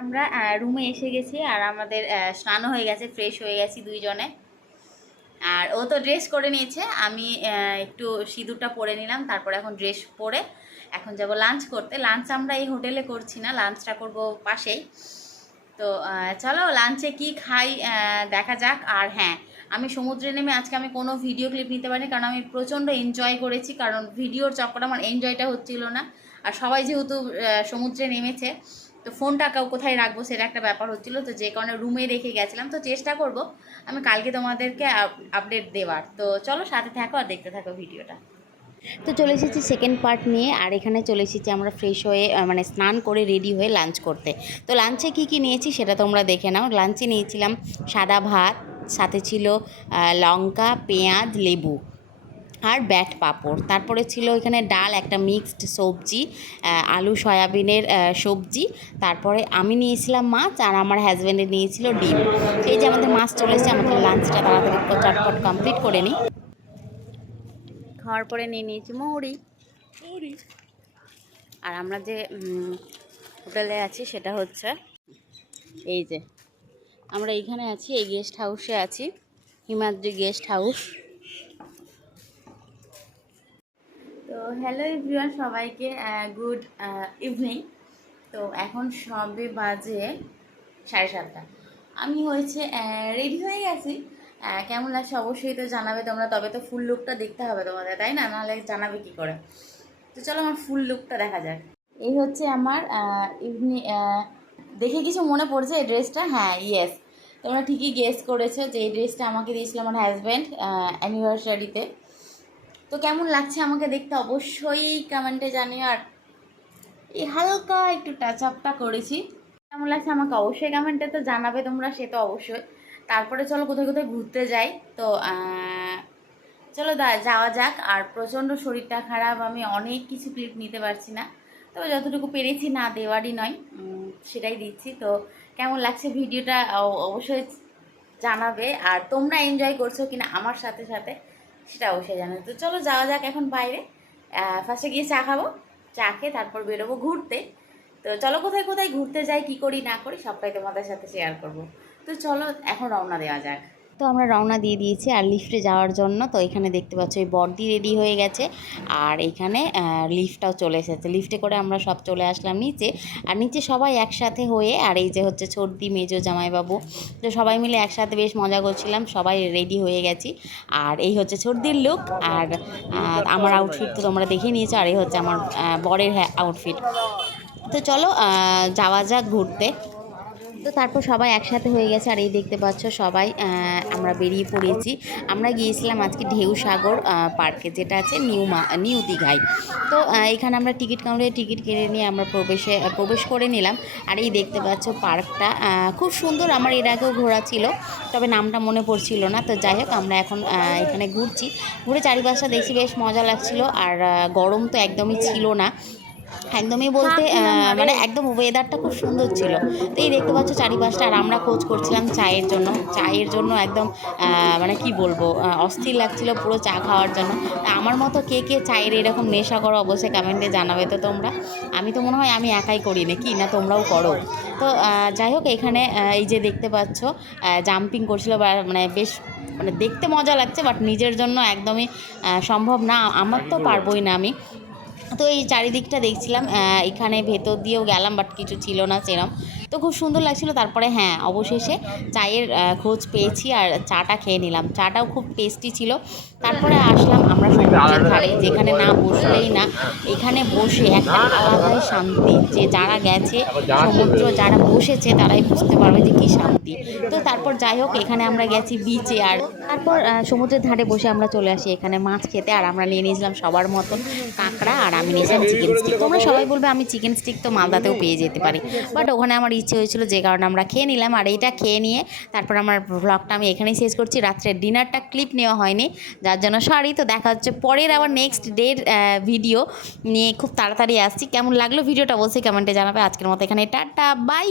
আমরা রুমে এসে গেছি আর আমাদের স্নানও হয়ে গেছে, ফ্রেশ হয়ে গেছি দুইজনে। আর ও তো ড্রেস করে নিয়েছে, আমি একটু সিঁদুরটা পরে নিলাম, তারপর এখন ড্রেস পরে এখন যাব লাঞ্চ করতে। লাঞ্চ আমরা এই হোটেলে করছি না, লাঞ্চটা করব পাশেই। তো চলো লাঞ্চে কি খাই দেখা যাক। আর হ্যাঁ, আমি সমুদ্রে নেমে আজকে আমি কোনো ভিডিও ক্লিপ নিতে পারিনি, কারণ আমি প্রচণ্ড এনজয় করেছি, কারণ ভিডিওর চক্করে আমার এনজয়টা হচ্ছিল না। আর সবাই যেহেতু সমুদ্রে নেমেছে, তো ফোনটা কোথায় রাখবো সেটা একটা ব্যাপার হচ্ছিলো, তো যে কারণে রুমে রেখে গেছিলাম। তো চেষ্টা করব আমি কালকে তোমাদেরকে আপডেট দেওয়ার। তো চলো সাথে থাকো আর দেখতে থাকো ভিডিওটা। তো চলে এসেছি সেকেন্ড পার্ট নিয়ে, আর এখানে চলে এসেছি আমরা ফ্রেশ হয়ে মানে স্নান করে রেডি হয়ে লাঞ্চ করতে। তো লাঞ্চে কি কি নিয়েছি সেটা তোমরা দেখে নাও। লাঞ্চে নিয়েছিলাম সাদা ভাত, সাথে ছিল লঙ্কা, পেঁয়াজ, লেবু আর ব্যাট পাঁপড়। তারপরে ছিল এখানে ডাল, একটা মিক্সড সবজি, আলু সয়াবিনের সবজি। তারপরে আমি নিয়েছিলাম মাছ আর আমার হাজব্যান্ডে নিয়েছিল ডিম। এই যে আমাদের মাছ চলে এসেছে, আমাদের লাঞ্চটা তাড়াতাড়ি চটপট কমপ্লিট করে নিই। খাওয়ার পরে নিয়ে নিয়েছি মৌরি। আর আমরা যে হোটেলে আছি সেটা হচ্ছে এই যে, আমরা এইখানে আছি, এই গেস্ট হাউসে আছি, হিমাদ্রি গেস্ট হাউস। তো হ্যালো এভরিওয়ান, সবাইকে গুড ইভিনিং। তো এখন সবে বাজে 7:30। আমি হয়েছে রেডি হয়ে গেছি। কেমন লাগছে অবশ্যই তো জানাবে তোমরা, তবে তো ফুল লুকটা দেখতে হবে তোমাদের, তাই না? নাহলে জানাবে কি করে। তো চলো আমার ফুল লুকটা দেখা যাক। এই হচ্ছে আমার ইভিনিং। দেখে কিছু মনে পড়ছে এই ড্রেসটা? হ্যাঁ, ইয়েস, তোমরা ঠিকই গেস করেছো যে এই ড্রেসটা আমাকে দিয়েছিল আমার হাজব্যান্ড অ্যানিভার্সারিতে। তো কেমন লাগছে আমাকে দেখতে অবশ্যই কমেন্টে জানিও। আর এই হালকা একটু টাচ আপটা করেছি, কেমন লাগছে আমাকে অবশ্যই কমেন্টে তো জানাবে তোমরা, সে তো অবশ্যই। তারপরে চলো কোথায় কোথায় ঘুরতে যাই। তো চলো যাওয়া যাক। আর প্রচণ্ড শরীরটা খারাপ, আমি অনেক কিছু ক্লিপ নিতে পারছি না, তবে যতটুকু পেরেছি না দেওয়ারই নয় সেটাই দিচ্ছি। তো কেমন লাগছে ভিডিওটা অবশ্যই জানাবে। আর তোমরা এনজয় করছো কিনা আমার সাথে সাথে সেটা অবশ্যই জানাবে। তো চলো যাওয়া যাক এখন বাইরে। ফার্স্টে গিয়ে চা খাবো, চা খেয়ে তারপর বেরোবো ঘুরতে। তো চলো কোথায় কোথায় ঘুরতে যাই, কী করি না করি সবটাই তোমাদের সাথে শেয়ার করব। তো চলো এখন রওনা দেওয়া যাক। তো আমরা রওনা দিয়ে দিয়েছি আর লিফটে যাওয়ার জন্য। তো এখানে দেখতে পাচ্ছ এই বর্দি রেডি হয়ে গেছে, আর এখানে লিফটটাও চলে এসেছে। লিফটে করে আমরা সব চলে আসলাম নিচে, আর নিচে সবাই একসাথে হয়ে, আর এই যে হচ্ছে ছোটদি, মেজো জামাইবাবু, তো সবাই মিলে একসাথে বেশ মজা করছিলাম, সবাই রেডি হয়ে গেছি। আর এই হচ্ছে ছোটদির লুক, আর আমার আউটফিট তো তোমরা দেখে নিয়েছো, আর এই হচ্ছে আমার বরের আউটফিট। তো চলো যাওয়া যাক ঘুরতে। তো তারপর সবাই একসাথে হয়ে গেছে, আর এই দেখতে পাচ্ছ সবাই আমরা বেরিয়ে পড়েছি। আমরা গিয়েছিলাম আজকে ঢেউসাগর পার্কে, যেটা আছে নিউ দীঘায়। তো এখানে আমরা টিকিট কাউন্টারে টিকিট কেটে নিয়ে আমরা প্রবেশ করে নিলাম। আর এই দেখতে পাচ্ছ পার্কটা খুব সুন্দর, আমার এর আগেও ঘোরা ছিল, তবে নামটা মনে পড়ছিল না। তো যাই হোক, আমরা এখন এখানে ঘুরছি, ঘুরে চারিপাশটা দেখছি, বেশ মজা লাগছিল। আর গরম তো একদমই ছিল না, একদমই বলতে মানে একদম ওয়েদারটা খুব সুন্দর ছিল। তো এই দেখতে পাচ্ছ চারিপাশটা। আর আমরা খোঁজ করছিলাম চায়ের জন্য একদম মানে কি বলবো, অস্থির লাগছিল পুরো চা খাওয়ার জন্য। আমার মতো কে কে চায়ের এরকম নেশা করো অবশ্যই কমেন্টে জানাবে তো তোমরা। আমি তো মনে হয় আমি একাই করি নাকি, না তোমরাও করো? তো যাই হোক, এখানে এই যে দেখতে পাচ্ছ জাম্পিং করছিল, মানে বেশ মানে দেখতে মজা লাগছে, বাট নিজের জন্য একদমই সম্ভব না, আমার তো পারবোই না আমি। তো এই চারিদিকটা দেখছিলাম, এখানে ভেতর দিয়েও গেলাম, বাট কিছু ছিল না সেরম। তো খুব সুন্দর লাগছিল। তারপরে হ্যাঁ, অবশেষে চায়ের খোঁজ পেয়েছি আর চাটা খেয়ে নিলাম, চাটাও খুব টেস্টি ছিল। তারপরে আসলাম আমরা সমুদ্রের ধারে, যেখানে না বসলেই না, এখানে বসে একটা আলাদাই শান্তি, যে যারা গেছে সমুদ্র, যারা বসেছে তারাই বুঝতে পারবে যে কী শান্তি। তো তারপর যাই হোক, এখানে আমরা গেছি বিচে, আর তারপর সমুদ্রের ধারে বসে আমরা চলে আসি এখানে মাছ খেতে। আর আমরা নিয়ে নিয়েছিলাম সবার মতন কাঁকড়া, আর আমি নিয়েছিলাম চিকেন স্টিক। তোমরা সবাই বলবে আমি চিকেন স্টিক তো মালদাতেও পেয়ে যেতে পারি, বাট ওখানে আমার ইচ্ছে হয়েছিল, যে কারণে আমরা খেয়ে নিলাম। আর এইটা খেয়ে নিয়ে তারপর আমার ব্লগটা আমি এখানেই শেষ করছি। রাত্রের ডিনারটা ক্লিপ নেওয়া হয়নি, যার জন্য সরি। তো দেখা হচ্ছে পরের আবার নেক্সট ডের ভিডিও নিয়ে, খুব তাড়াতাড়ি আসছি। কেমন লাগলো ভিডিওটা অবশ্যই কমেন্টে জানাবে। আজকের মতো এখানে টাটা, বাই।